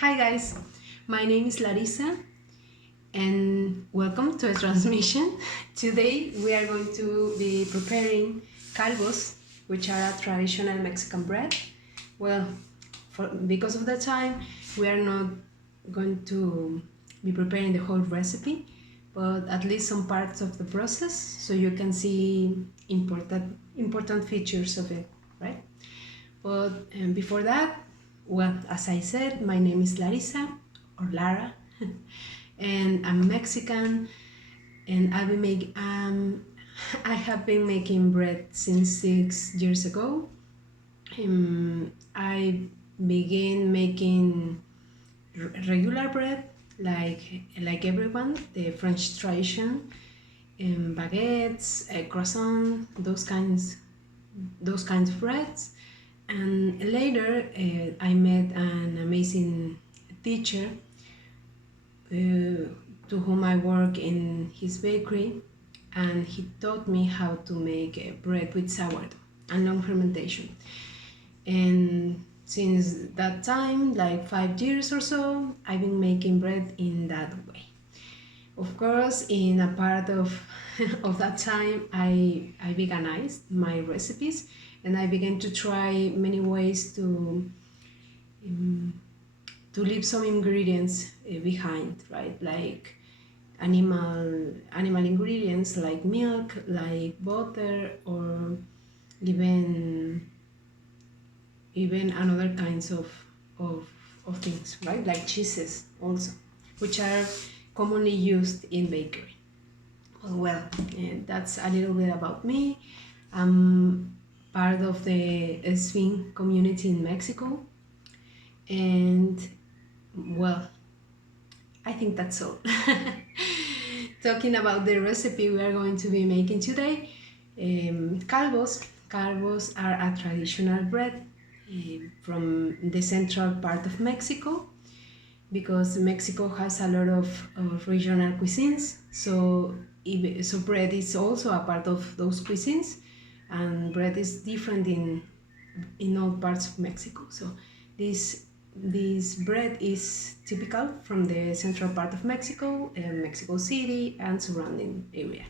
Hi guys, my name is Larizza and welcome to a transmission. Today we are going to be preparing calvos, which are a traditional Mexican bread. Well, because of the time, we are not going to be preparing the whole recipe, but at least some parts of the process so you can see important features of it, right? But before that, well, as I said, my name is Larizza or Lara, and I'm Mexican, and I have been making bread since 6 years ago. I began making regular bread like everyone, the French tradition, baguettes, croissant, those kinds of breads. And later, I met an amazing teacher to whom I work in his bakery, and he taught me how to make bread with sourdough and long fermentation. And since that time, like 5 years or so, I've been making bread in that way. Of course, in a part of of that time, I veganized my recipes, and I began to try many ways to leave some ingredients behind, right? Like animal ingredients, like milk, like butter, or even another kinds of things, right? Like cheeses also, which are commonly used in bakery. Well, that's a little bit about me. I'm part of the swing community in Mexico, and well, I think that's all. Talking about the recipe we are going to be making today, calvos. Calvos are a traditional bread from the central part of Mexico, because Mexico has a lot of regional cuisines. So bread is also a part of those cuisines, and bread is different in all parts of Mexico. So this bread is typical from the central part of Mexico, Mexico City and surrounding area.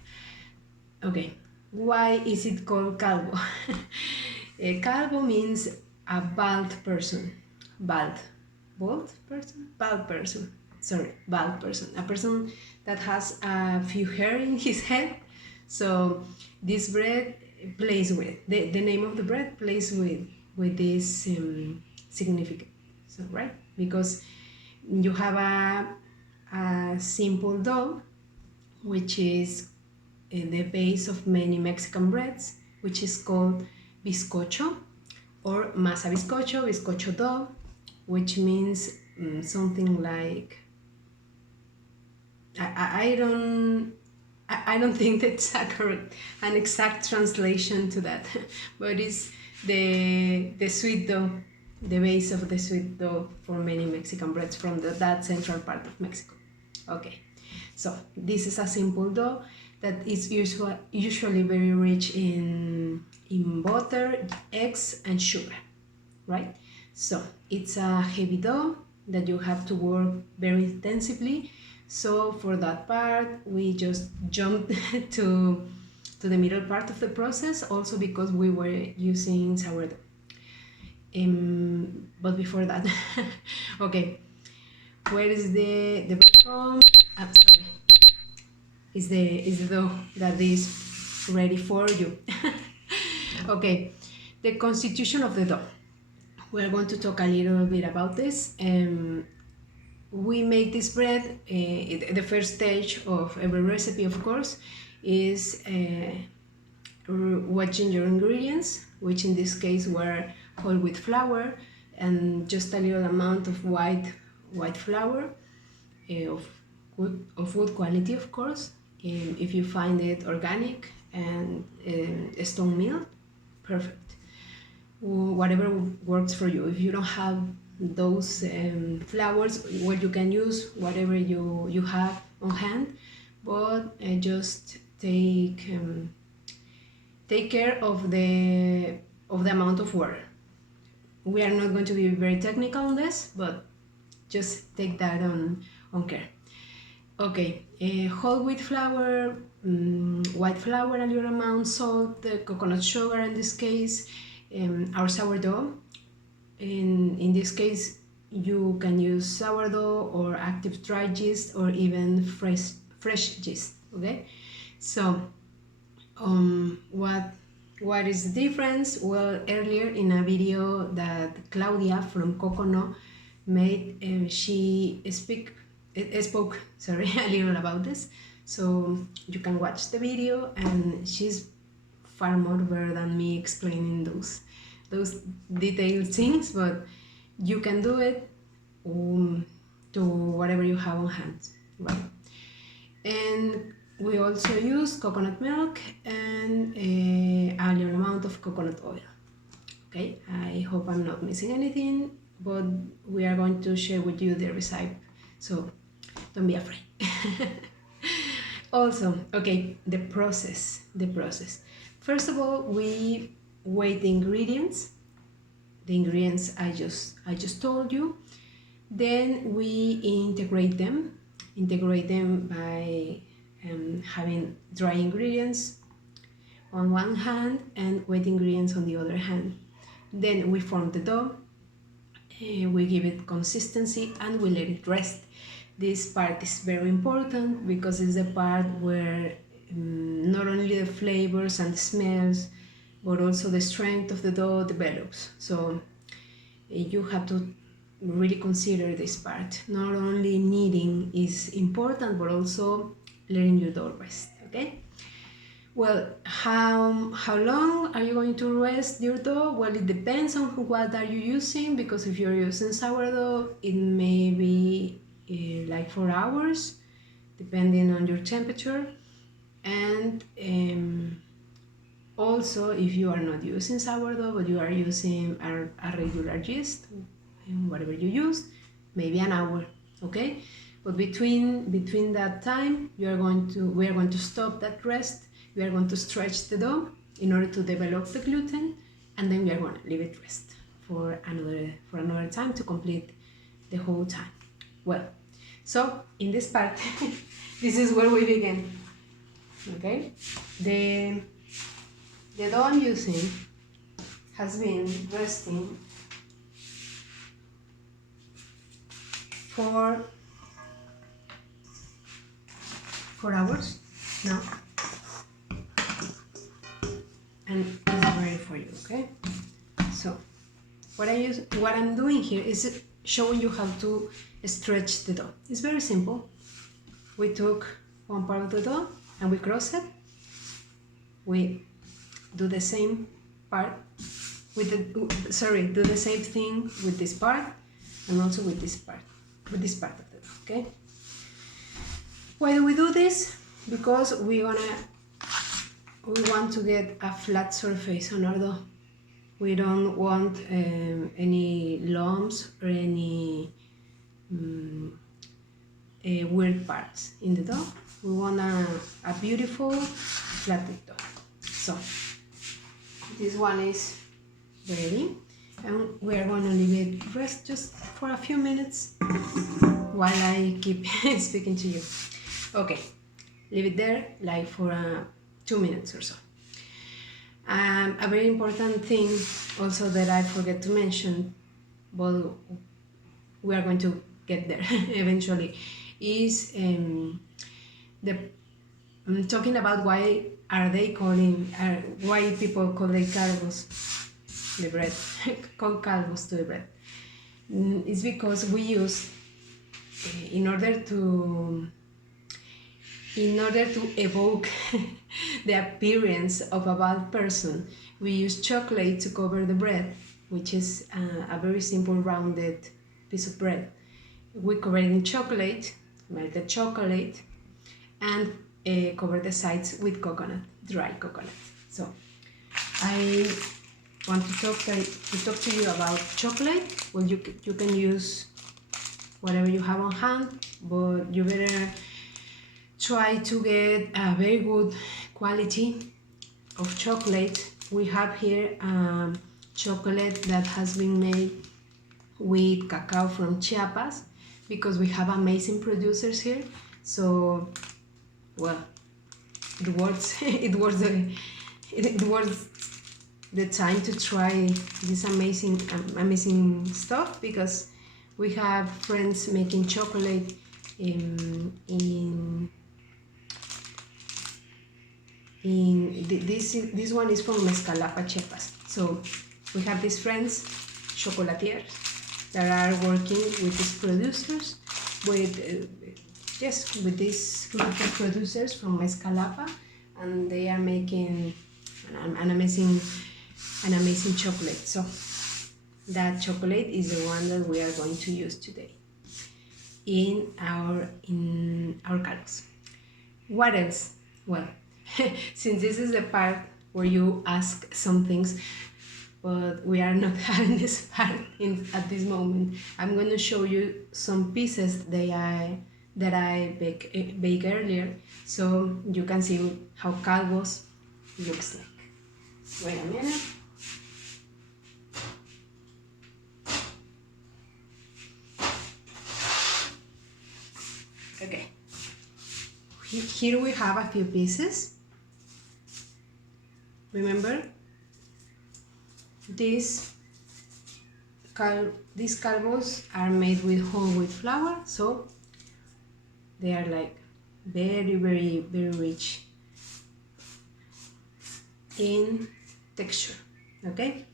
Okay, why is it called calvo? Calvo means a bald person. Bald person. Sorry, bald person. A person that has a few hair in his head. So this bread plays with the name of the bread plays with this significance, so, right? Because you have a simple dough, which is the base of many Mexican breads, which is called bizcocho or masa bizcocho dough, which means something like I don't think that's an exact translation to that, but it's the sweet dough, the base of the sweet dough for many Mexican breads from that central part of Mexico. Okay, so this is a simple dough that is usually very rich in butter, eggs, and sugar, right? So it's a heavy dough that you have to work very intensively. So for that part, we just jumped to the middle part of the process, also because we were using sourdough. But before that, okay, where is the bread from? Sorry, is the dough that is ready for you. Okay, the constitution of the dough. We're going to talk a little bit about this. We make this bread. The first stage of every recipe, of course, is watching your ingredients, which in this case were whole wheat flour and just a little amount of white flour of good quality, of course. If you find it organic and stone meal, perfect. Whatever works for you. If you don't have those flours, well, you can use whatever you have on hand, but just take care of the amount of water. We are not going to be very technical on this, but just take that on care. Okay, whole wheat flour, white flour, a little amount, salt, coconut sugar in this case, our sourdough. In this case, you can use sourdough or active dry yeast or even fresh yeast. Okay, so what is the difference? Well, earlier in a video that Claudia from Coconut made, she spoke a little about this, so you can watch the video, and she's far more better than me explaining those detailed things, but you can do it to whatever you have on hand, right? And we also use coconut milk and a little amount of coconut oil. Okay, I hope I'm not missing anything, but we are going to share with you the recipe, so don't be afraid. Also, okay, the process. First of all, we weigh the ingredients. The ingredients I just told you. Then we integrate them by having dry ingredients on one hand and wet ingredients on the other hand. Then we form the dough, we give it consistency, and we let it rest. This part is very important because it's the part where not only the flavors and the smells, but also the strength of the dough develops. So you have to really consider this part. Not only kneading is important, but also letting your dough rest. Okay. Well, how long are you going to rest your dough? Well, it depends on what are you using, because if you're using sourdough, it may be like 4 hours, depending on your temperature. And also, if you are not using sourdough, but you are using a regular yeast, whatever you use, maybe an hour, okay? But between that time, we are going to stop that rest. We are going to stretch the dough in order to develop the gluten, and then we are going to leave it rest for another time to complete the whole time. Well, so in this part, this is where we begin. Okay, the dough I'm using has been resting for 4 hours now, and it's ready for you. Okay, so what I'm doing here is showing you how to stretch the dough. It's very simple. We took one part of the dough and we cross it. We do the same part with do the same thing with this part, and also with this part of the dough. Okay, why do we do this? Because we want to get a flat surface on our dough. We don't want any lumps or any weird parts in the dough. We want a beautiful flattened dough. So this one is ready, and we are going to leave it rest just for a few minutes while I keep speaking to you. Okay, leave it there like for 2 minutes or so. A very important thing also that I forget to mention, but we are going to get there eventually, is talking about why people call it calvos, the bread, call calvos to the bread. It's because we use, in order to evoke the appearance of a bald person, we use chocolate to cover the bread, which is a very simple rounded piece of bread. We cover it in chocolate, melted chocolate, and cover the sides with coconut, dry coconut. So I want to talk to you about chocolate. Well, you can use whatever you have on hand, but you better try to get a very good quality of chocolate. We have here chocolate that has been made with cacao from Chiapas. because we have amazing producers here. So, well, it was it was the time to try this amazing stuff, because we have friends making chocolate this one is from Mezcalapa, Chiapas. So we have these friends, chocolatiers, that are working with these producers, with this group of producers from Mezcalapa, and they are making an amazing chocolate. So that chocolate is the one that we are going to use today in our calvos. What else? Well, since this is the part where you ask some things, but we are not having this part at this moment, I'm going to show you some pieces that I baked earlier, so you can see how calvos looks like. Wait a minute. Okay. Here we have a few pieces. Remember, these calvos are made with whole wheat flour, so they are like very rich in texture. Okay,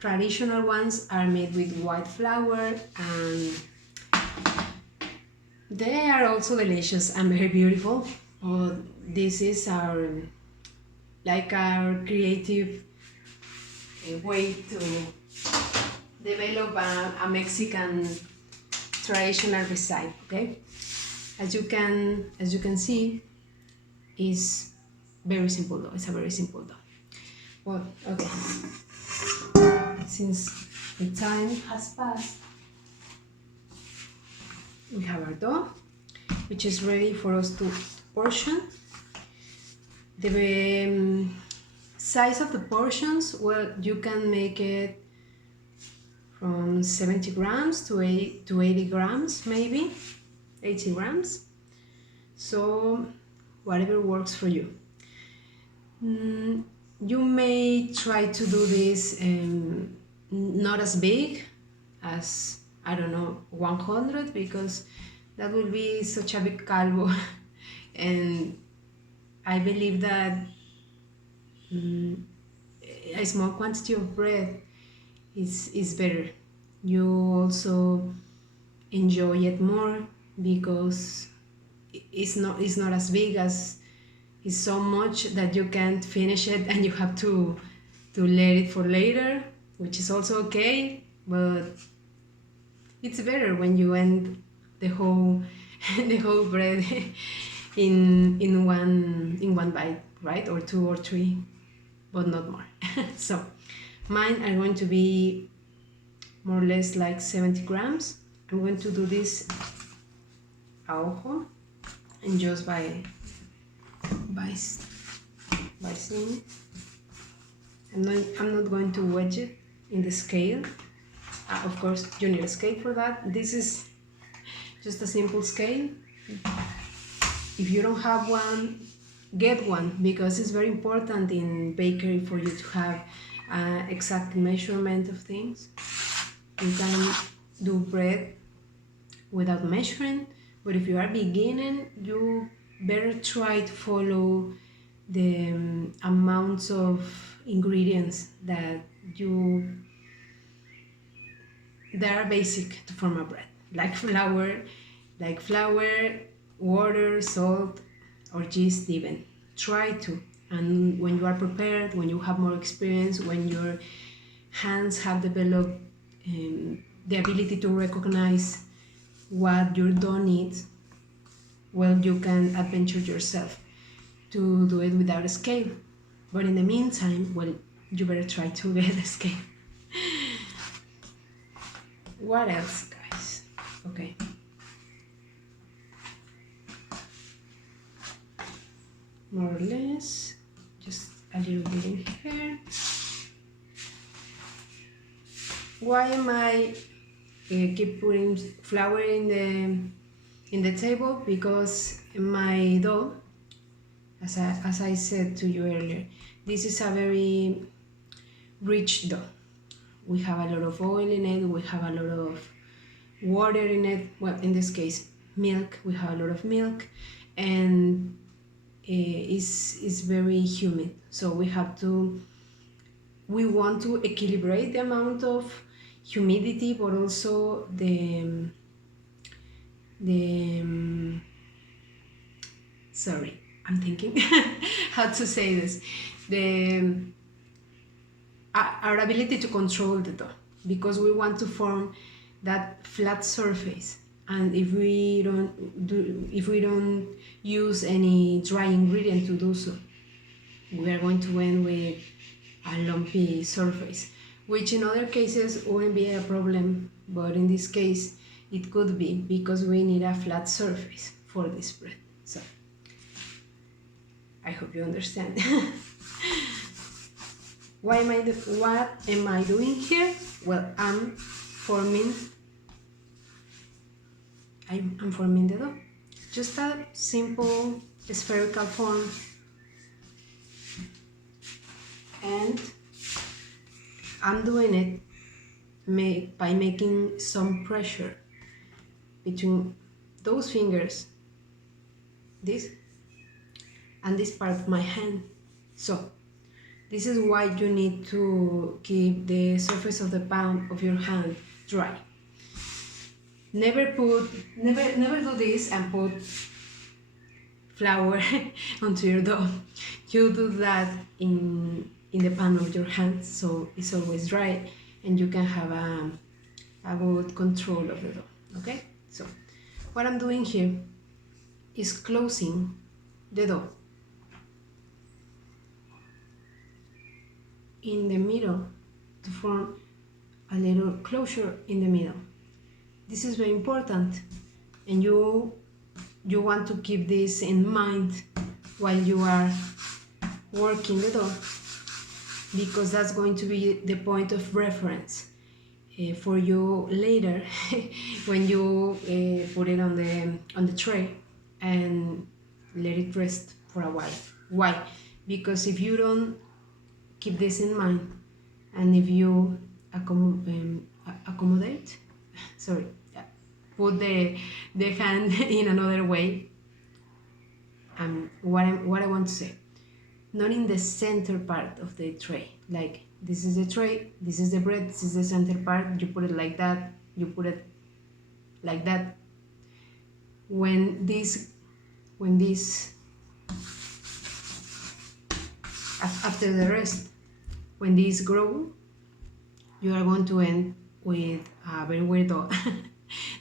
traditional ones are made with white flour, and they are also delicious and very beautiful. This is our creative way to develop a Mexican traditional recipe. Okay, as you can see, is very simple dough. It's a very simple dough. Well, okay, since the time has passed, we have our dough, which is ready for us to portion. The size of the portions, well, you can make it from 70 grams to 80 grams, maybe 80 grams. So whatever works for you. You may try to do this not as big as, I don't know, 100, because that will be such a big calvo. And I believe that a small quantity of bread is better. You also enjoy it more because it's not as big, as it's so much that you can't finish it and you have to let it for later, which is also okay, but it's better when you end the whole bread in one bite, right? Or 2 or 3, but not more. So mine are going to be more or less like 70 grams. I'm going to do this a ojo, and just by seeing. I'm not going to wedge it in the scale. Of course, you need a scale for that. This is just a simple scale. If you don't have one, get one, because it's very important in bakery for you to have exact measurement of things. You can do bread without measuring, but if you are beginning, you better try to follow the amounts of ingredients that are basic to form a bread, like flour, water, salt, or yeast even. Try to, and when you are prepared, when you have more experience, when your hands have developed the ability to recognize what your dough needs, well, you can adventure yourself to do it without a scale. But in the meantime, well, you better try to get a scale. What else, guys? Okay. More or less, just a little bit in here. Why am I keep putting flour in the table, because my dough, as I said to you earlier, this is a very rich dough. We have a lot of oil in it, we have a lot of water in it, well, in this case milk, we have a lot of milk, and is very humid, so we want to equilibrate the amount of humidity, but also the sorry, I'm thinking how to say this, our ability to control the dough, because we want to form that flat surface, and if we don't use any dry ingredient to do so, we are going to end with a lumpy surface, which in other cases wouldn't be a problem, but in this case it could be, because we need a flat surface for this bread. So I hope you understand. What am I doing here? Well, I'm forming the dough. Just a simple spherical form, and I'm doing it by making some pressure between those fingers, this and this part of my hand. So this is why you need to keep the surface of the palm of your hand dry. Never do this and put flour onto your dough. You do that in the palm of your hand, so it's always dry, and you can have a good control of the dough. Okay, so what I'm doing here is closing the dough in the middle to form a little closure in the middle. This is very important, and you want to keep this in mind while you are working the dough, because that's going to be the point of reference for you later when you put it on the tray and let it rest for a while. Why? Because if you don't keep this in mind, and if you accommodate, sorry, put the hand in another way, what I want to say, not in the center part of the tray, like this is the tray, this is the bread, this is the center part, you put it like that, you put it like that. When this after the rest, when these grow, you are going to end with a very weird dough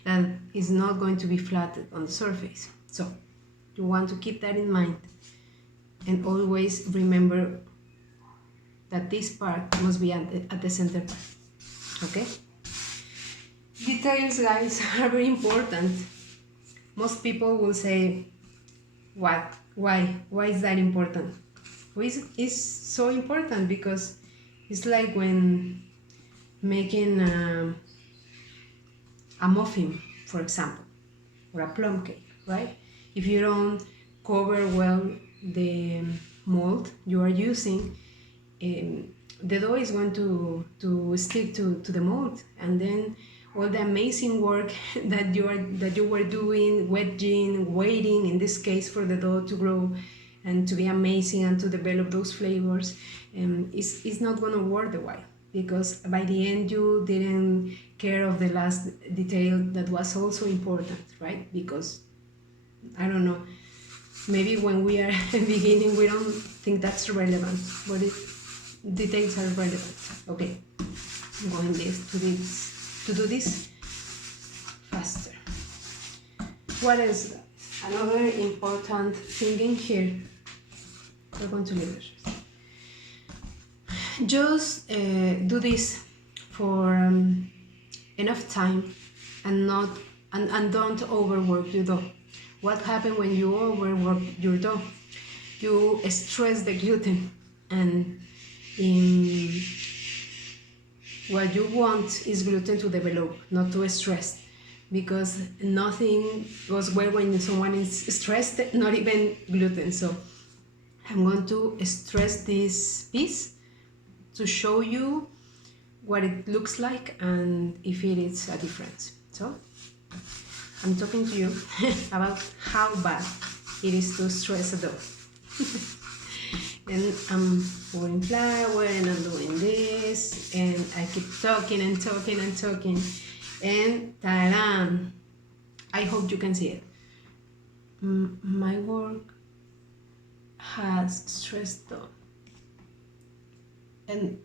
that is not going to be flat on the surface. So you want to keep that in mind, and always remember that this part must be at the center part. Okay? Details, guys, are very important. Most people will say, what? Why is that important? It's so important because it's like when making a muffin, for example, or a plum cake, right? If you don't cover well the mold you are using, the dough is going to stick to the mold, and then all the amazing work that you were doing, wedging, waiting, in this case for the dough to grow and to be amazing and to develop those flavors, is not going to work the while, because by the end you didn't care of the last detail that was also important, right? Because I don't know, maybe when we are beginning we don't think that's relevant, but details are relevant. Okay, I'm going to do this faster. What is another important thing in here? We're going to leave it. Just do this for enough time, and don't overwork your dough. What happens when you overwork your dough? You stress the gluten, and what you want is gluten to develop, not to stress, because nothing goes well when someone is stressed, not even gluten. So I'm going to stress this piece to show you what it looks like and if it is a difference. So I'm talking to you about how bad it is to stress a dough. And I'm pouring flour and I'm doing this and I keep talking and talking and talking, and ta-da! I hope you can see it. My work has stressed dough and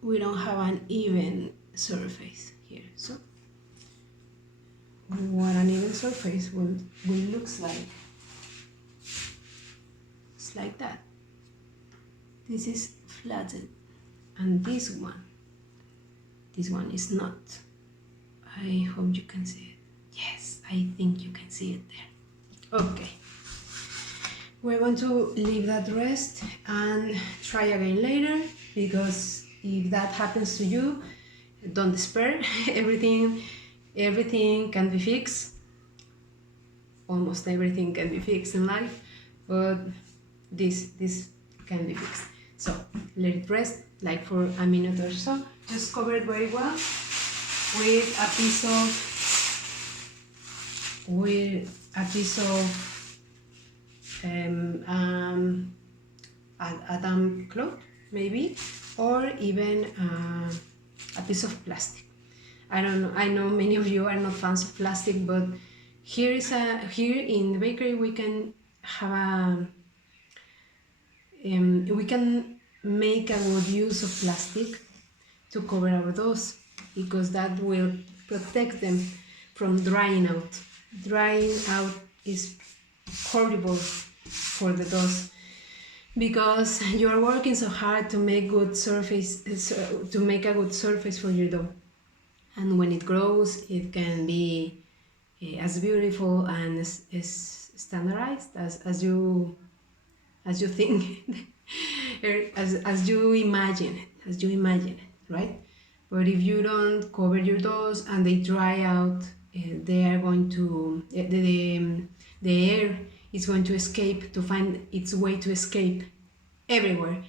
we don't have an even surface here. So what an even surface will looks like. It's like that. This is flattened, and this one is not. I hope you can see it. Yes, I think you can see it there. Okay, we're going to leave that rest and try again later, because if that happens to you, don't despair. everything can be fixed. Almost everything can be fixed in life, but this can be fixed. So let it rest like for a minute or so. Just cover it very well with a piece of a damp cloth maybe, or even a piece of plastic. I don't know. I know many of you are not fans of plastic, but here in the bakery we can have we can make a good use of plastic to cover our doughs, because that will protect them from drying out. Drying out is horrible for the doughs, because you are working so hard to make a good surface for your dough, and when it grows, it can be as beautiful and as standardized as you think, as you imagine it, right? But if you don't cover your doughs and they dry out, they are going to the air is going to escape, to find its way to escape everywhere,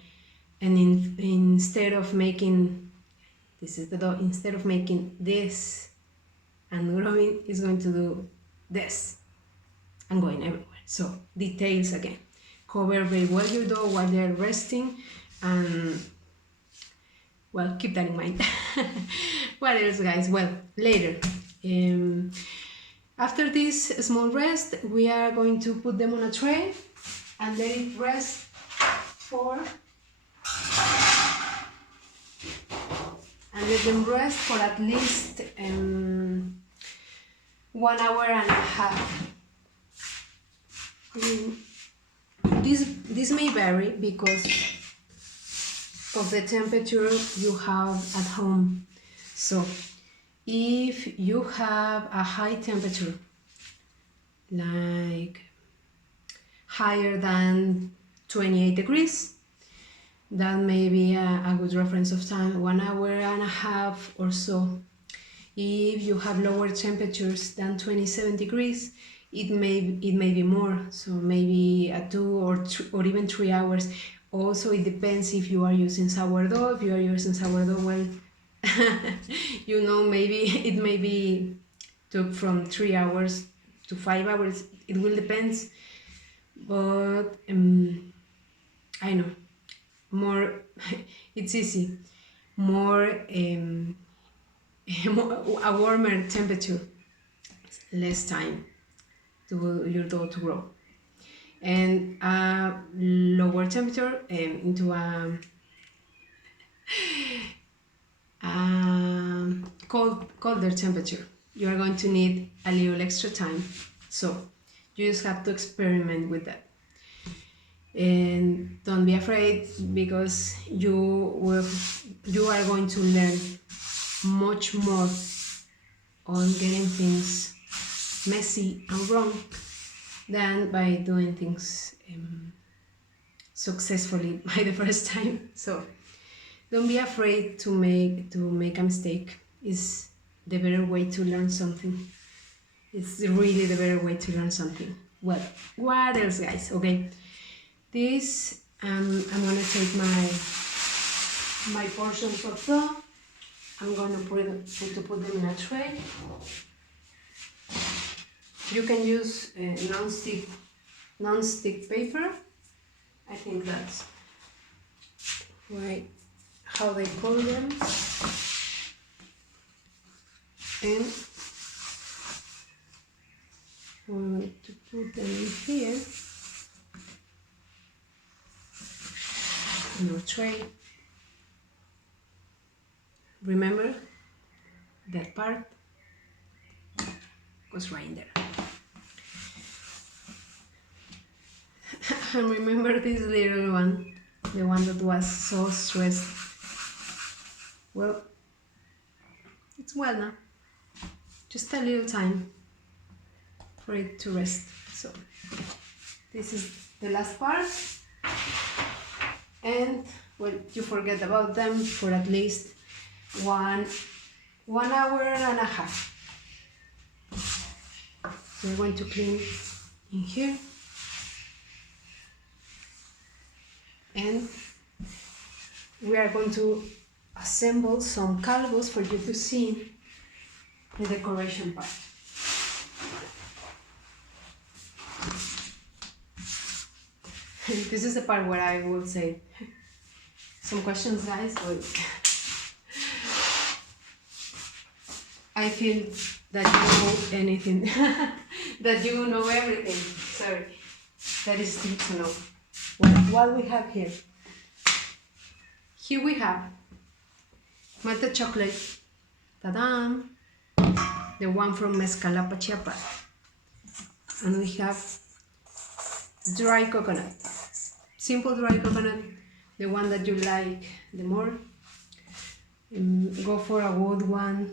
and instead of making, this is the dough, instead of making this and growing, it's going to do this and going everywhere. So details again. Cover very well your dough while they're resting, and well, keep that in mind. What else, guys? Well, later, after this small rest, we are going to put them on a tray and let it rest for at least 1 hour and a half. This may vary because of the temperature you have at home. So if you have a high temperature, like higher than 28 degrees, that may be a good reference of time, 1 hour and a half or so. If you have lower temperatures than 27 degrees, it may be more, so maybe a 2 or even 3 hours. Also, it depends if you are using sourdough. If you are using sourdough, well, you know, maybe it may be took from 3 hours to 5 hours. It will depend, but I know more. It's easy. More a warmer temperature, less time to your dough to grow, and a lower temperature into a colder temperature. You are going to need a little extra time, so you just have to experiment with that. And don't be afraid, because you are going to learn much more on getting things messy and wrong than by doing things successfully by the first time. So Don't be afraid to make a mistake. It's the better way to learn something. It's really the better way to learn something. Well, what else, guys? Okay, this I'm gonna take my portions of dough. I'm gonna put them in a tray. You can use non-stick paper. I think that's right how they call them. And we're going to put them in here in our tray. Remember that part goes right in there. And remember this little one, the one that was so stressed. Well, it's well now. Just a little time for it to rest. So this is the last part, and well, you forget about them for at least one hour and a half. We're going to clean in here, and we are going to assemble some calvos for you to see the decoration part. This is the part where I would say some questions, guys. I feel that you know anything, that you know everything. Sorry, that is good to know. What we have here? Here we have melted chocolate, ta-da! The one from Mezcalapa, Chiapas. And we have dry coconut, simple dry coconut, the one that you like the more. Go for a good one,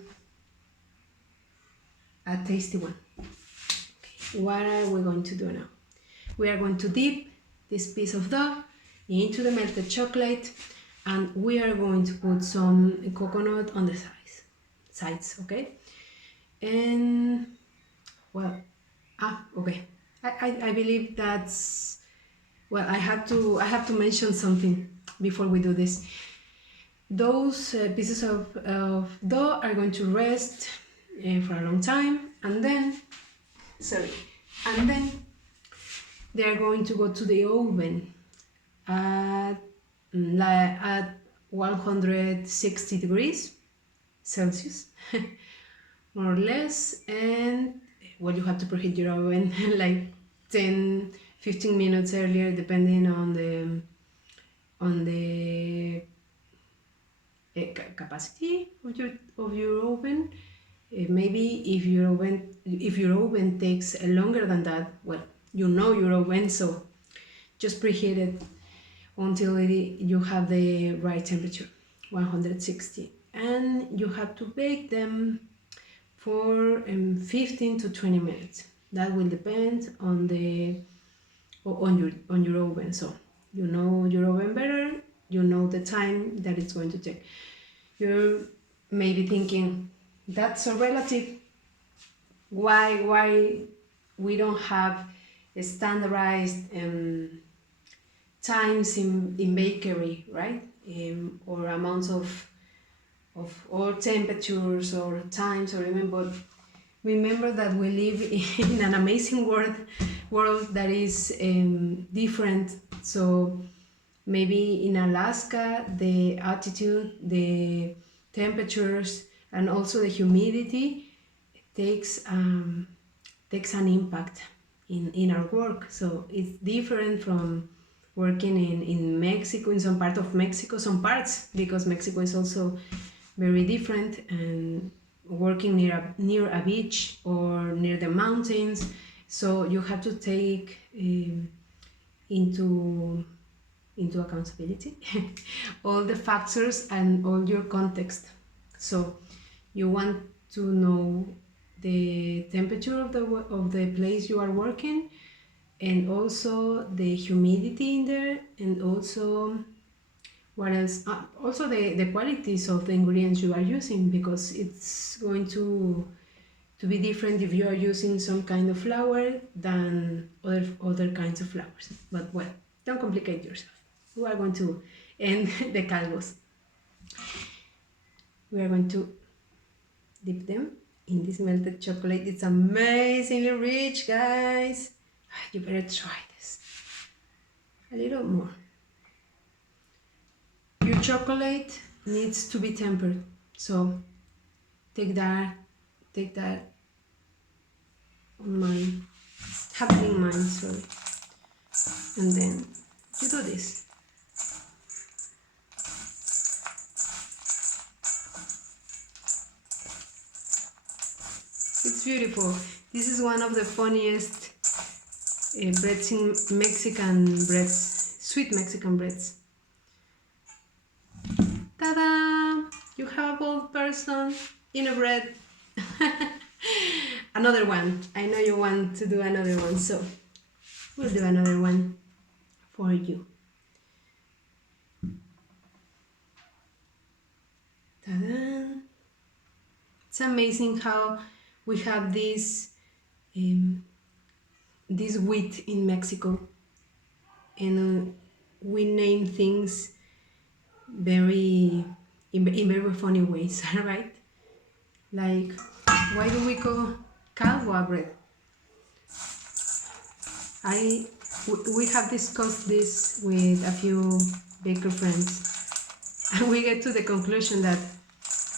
a tasty one. Okay. What are we going to do now? We are going to dip this piece of dough into the melted chocolate, and we are going to put some coconut on the sides, okay? And well, okay. I believe that's, well, I have to mention something before we do this. Those pieces of dough are going to rest for a long time, and then they are going to go to the oven at 160 degrees Celsius, more or less. And well, you have to preheat your oven like 10-15 minutes earlier, depending on the capacity of your oven. Maybe if your oven takes longer than that, well, you know your oven, so just preheat it until you have the right temperature, 160, and you have to bake them for 15 to 20 minutes. That will depend on your oven. So you know your oven better, you know the time that it's going to take. You're maybe thinking, that's so relative. Why we don't have standardized times in bakery, right? Or amounts of or temperatures or times, or remember that we live in an amazing world that is different. So maybe in Alaska, the altitude, the temperatures, and also the humidity takes an impact in our work. So it's different from working in Mexico, in some part of Mexico, some parts, because Mexico is also very different, and working near a beach or near the mountains. So you have to take into accountability all the factors and all your context. So you want to know the temperature of the place you are working, and also the humidity in there, and also What else? Also the qualities of the ingredients you are using, because it's going to be different if you are using some kind of flour than other kinds of flours. But well, don't complicate yourself. We are going to end the calvos. We are going to dip them in this melted chocolate. It's amazingly rich, guys. You better try this. A little more. Your chocolate needs to be tempered, so take that on mind. Have it in mind, sorry. And then you do this. It's beautiful. This is one of the funniest breads in Mexican breads, sweet Mexican breads. Ta-da! You have a bold person in a bread. Another one. I know you want to do another one, so we'll do another one for you. Ta-da! It's amazing how we have this wheat in Mexico, and we name things in very funny ways, right? Like, why do we call calvo bread? We have discussed this with a few baker friends, and we get to the conclusion that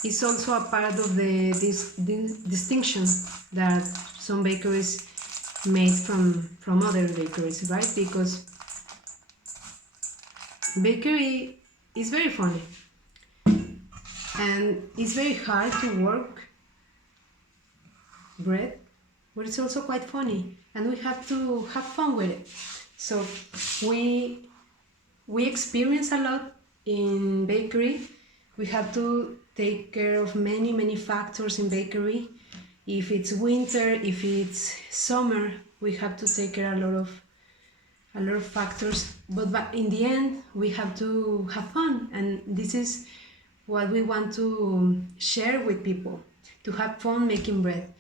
it's also a part of this distinction that some bakeries made from other bakeries, right? Because bakery is very funny, and it's very hard to work bread, but it's also quite funny, and we have to have fun with it. So we experience a lot in bakery. We have to take care of many factors in bakery. If it's winter, if it's summer, we have to take care of a lot of factors. But in the end, we have to have fun, and this is what we want to share with people, to have fun making bread.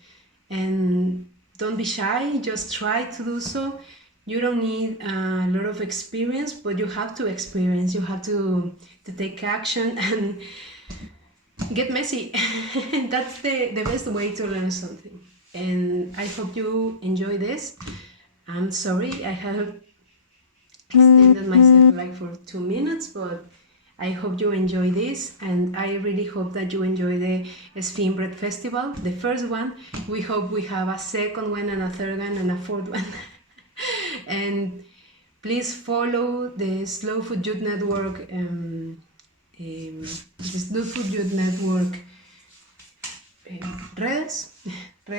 And don't be shy, just try to do so. You don't need a lot of experience, but you have to experience. You have to take action and get messy. That's the best way to learn something. And I hope you enjoy this. I'm sorry I have extended myself like for 2 minutes, but I hope you enjoy this, and I really hope that you enjoy the Spin Bread Festival, the first one. We hope we have a second one and a third one and a fourth one. And please follow the Slow Food Youth Network, redes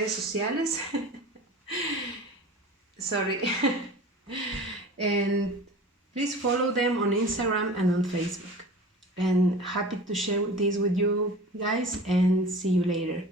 sociales. Sorry. And please follow them on Instagram and on Facebook. And happy to share this with you guys, and see you later.